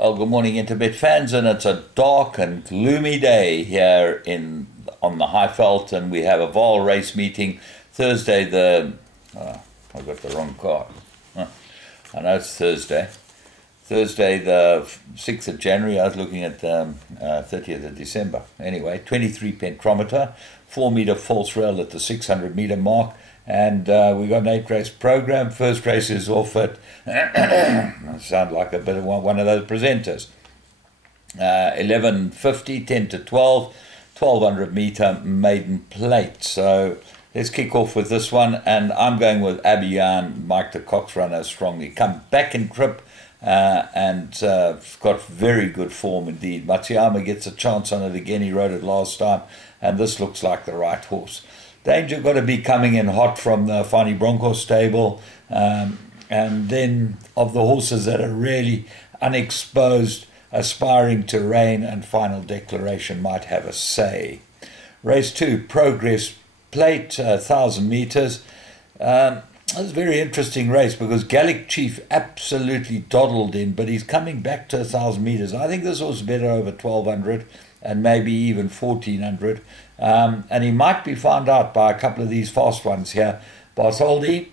Well, good morning, Interbet fans, and it's a dark and gloomy day here on the Highveld, and we have a Vaal race meeting Thursday. I got the wrong card. I know it's Thursday. Thursday, the 6th of January. I was looking at 30th of December. Anyway, 23 pentrometer, 4 meter false rail at the 600 meter mark. And we got an 8-race program. First race is off at, I sound like a bit of one of those presenters. 11:50, 10 to 12, 1200 meter maiden plate. So let's kick off with this one. And I'm going with Abiyan, Mike the Cox runner, strongly. Come back in trip and got very good form indeed. Matsuyama gets a chance on it again. He rode it last time. And this looks like the right horse. Danger got to be coming in hot from the Fani Broncos stable. And then of the horses that are really unexposed, aspiring to reign, and Final Declaration might have a say. Race 2, Progress Plate, 1,000 meters. It was a very interesting race because Gallic Chief absolutely dawdled in, but he's coming back to 1,000 meters. I think this horse is better over 1,200 and maybe even 1,400. And he might be found out by a couple of these fast ones here. Bartholdi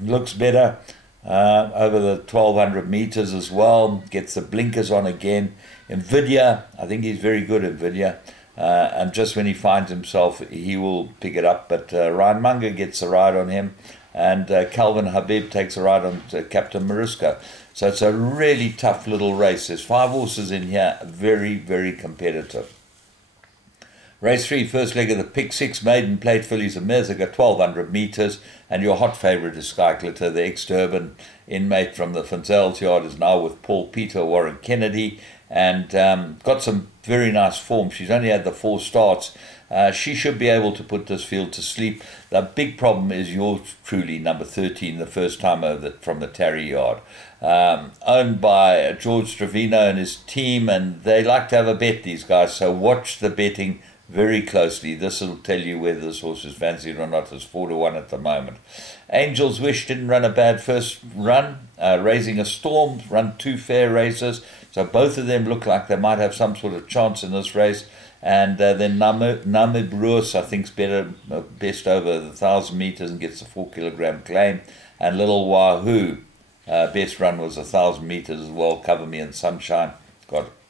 looks better over the 1,200 meters as well. Gets the blinkers on again. Nvidia, I think he's very good at Nvidia. And just when he finds himself, he will pick it up. But Ryan Munger gets a ride on him. And Calvin Habib takes a ride on Captain Marisco. So it's a really tough little race. There's 5 horses in here, very, very competitive. Race 3, first leg of the Pick 6, Maiden Plate, Fillies and Mares. They've got 1,200 metres, and your hot favourite is Sky Glitter, the ex-Durban inmate from the Finzel's yard, is now with Paul Peter, Warren Kennedy, and got some very nice form. She's only had the 4 starts. She should be able to put this field to sleep. The big problem is yours truly, number 13, the first time from the Tarry yard. Owned by George Trevino and his team, and they like to have a bet, these guys, so watch the betting very closely. This will tell you whether this horse is fancied or not. It's 4-1 at the moment. Angel's Wish didn't run a bad first run. Raising a Storm run 2 fair races. So both of them look like they might have some sort of chance in this race. And then Namib Ruus, I think, is best over the 1,000 meters and gets a 4 kilogram claim. And Little Wahoo, best run was 1,000 meters as well. Cover Me in Sunshine.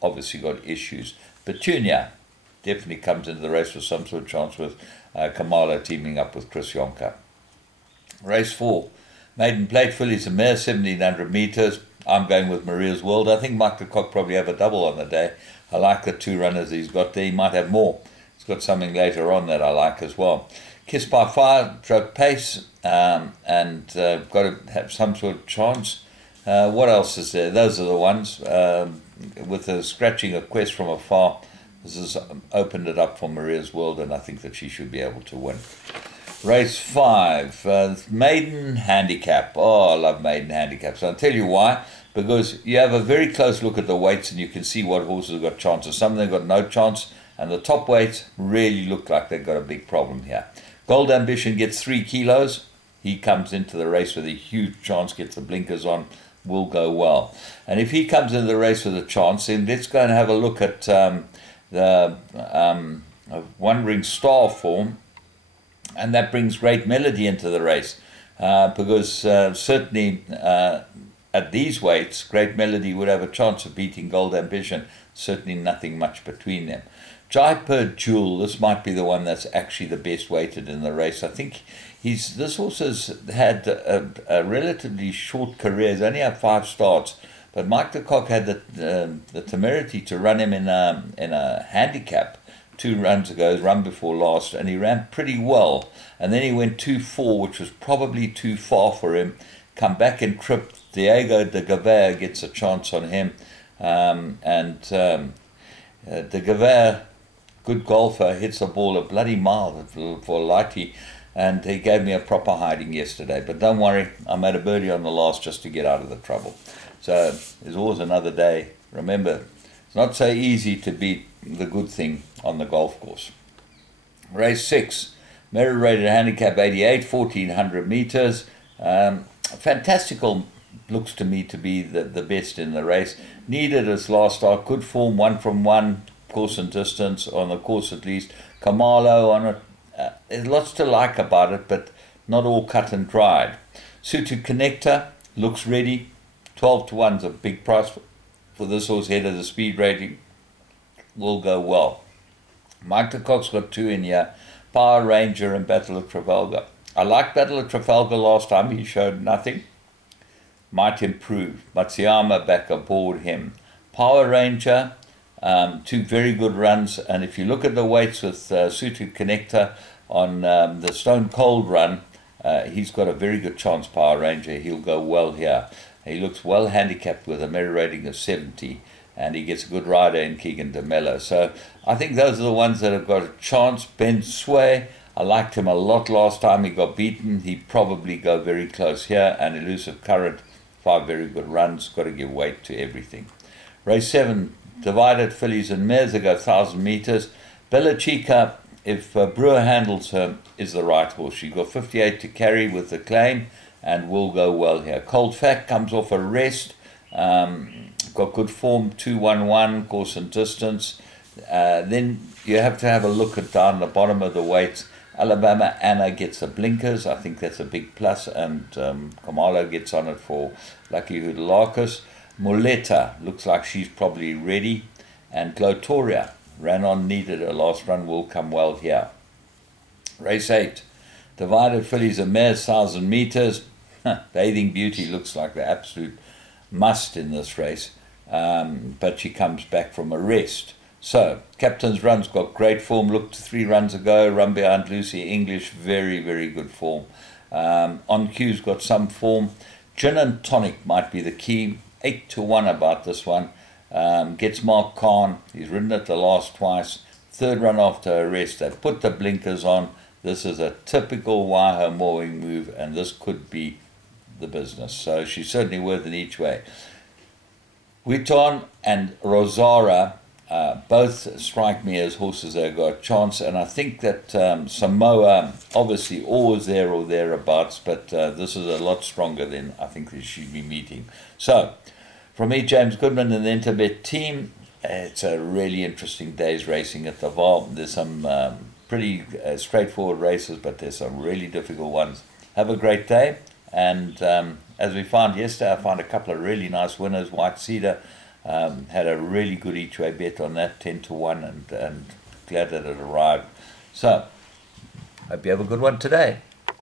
Obviously got issues. Petunia definitely comes into the race with some sort of chance with Kamala teaming up with Chris Yonka. Race 4, Maiden Plate, Fillies and Mares, 1,700 metres. I'm going with Maria's World. I think Mike the Cock probably have a double on the day. I like the 2 runners he's got there. He might have more. He's got something later on that I like as well. Kiss by Fire, drove pace, and got to have some sort of chance. What else is there? Those are the ones. With a scratching a Quest from Afar, this has opened it up for Maria's World, and I think that she should be able to win. Race 5, Maiden Handicap. Oh, I love Maiden Handicap. So I'll tell you why. Because you have a very close look at the weights, and you can see what horses have got chances. Some of them got no chance, and the top weights really look like they've got a big problem here. Gold Ambition gets 3 kilos. He comes into the race with a huge chance, gets the blinkers on, will go well. And if he comes into the race with a chance, then let's go and have a look at the Wandering Star form, and that brings Great Melody into the race, because certainly at these weights, Great Melody would have a chance of beating Gold Ambition. Certainly nothing much between them. Jaipur Jewel, this might be the one that's actually the best weighted in the race. I think this horse has had a relatively short career. He's only had 5 starts. But Mike the Cock had the temerity to run him in a handicap 2 runs ago, run before last, and he ran pretty well. And then he went 2-4, which was probably too far for him. Come back and trip. Diego de Gavert gets a chance on him. De Gavert, good golfer, hits the ball a bloody mile for Lighty. And he gave me a proper hiding yesterday. But don't worry, I made a birdie on the last just to get out of the trouble. So there's always another day. Remember, it's not so easy to beat the good thing on the golf course. Race 6, Merit rated handicap 88, 1,400 meters. Fantastical looks to me to be the best in the race. Needed its last start, good form, 1 from 1, course and distance, on the course at least. Kamalo on it, there's lots to like about it, but not all cut and dried. Suited Connector looks ready, 12 to 1 is a big price for this horse, head of the speed rating, will go well. Mike de Kock's got 2 in here, Power Ranger and Battle of Trafalgar. I liked Battle of Trafalgar last time, he showed nothing. Might improve. Matsuyama back aboard him. Power Ranger, 2 very good runs, and if you look at the weights with Suited Connector on the Stone Cold run, he's got a very good chance, Power Ranger. He'll go well here. He looks well handicapped with a merit rating of 70, and he gets a good rider in Keegan de Mello. So I think those are the ones that have got a chance. Ben Sway, I liked him a lot last time. He got beaten. He'd probably go very close here. And Elusive Current, 5 very good runs. Got to give weight to everything. Race 7, Divided Fillies and Mares. They go 1,000 meters. Bella Chica, if Brewer handles her, is the right horse. She got 58 to carry with the claim and will go well here. Cold Fact comes off a rest. Got good form, 2-1-1, course and distance. Then you have to have a look at down the bottom of the weights. Alabama Anna gets the blinkers. I think that's a big plus. And Kamalo gets on it for Lucky Hoodalakis. Muleta looks like she's probably ready. And Glotoria ran on, needed her last run, will come well here. Race 8, Divided Fillies and Mares, 1,000 meters. Bathing Beauty looks like the absolute must in this race. But she comes back from a rest. So, Captain's Run's got great form. Looked 3 runs ago. Run Behind Lucy English, very, very good form. On Cue's got some form. Gin and Tonic might be the key. 8 to 1 about this one. Gets Mark Khan. He's ridden it the last twice. 3rd run after a rest. They put the blinkers on. This is a typical Waiho mowing move, and this could be the business. So she's certainly worth an each way. Witon and Rosara both strike me as horses that have got a chance, and I think that Samoa, obviously always there or thereabouts, but this is a lot stronger than I think they should be meeting. So, from me, James Goodman and the Interbet team, it's a really interesting day's racing at the Vaal. There's some pretty straightforward races, but there's some really difficult ones. Have a great day, and as we found yesterday, I found a couple of really nice winners. White Cedar had a really good each way bet on that, 10 to 1, and glad that it arrived. So, hope you have a good one today.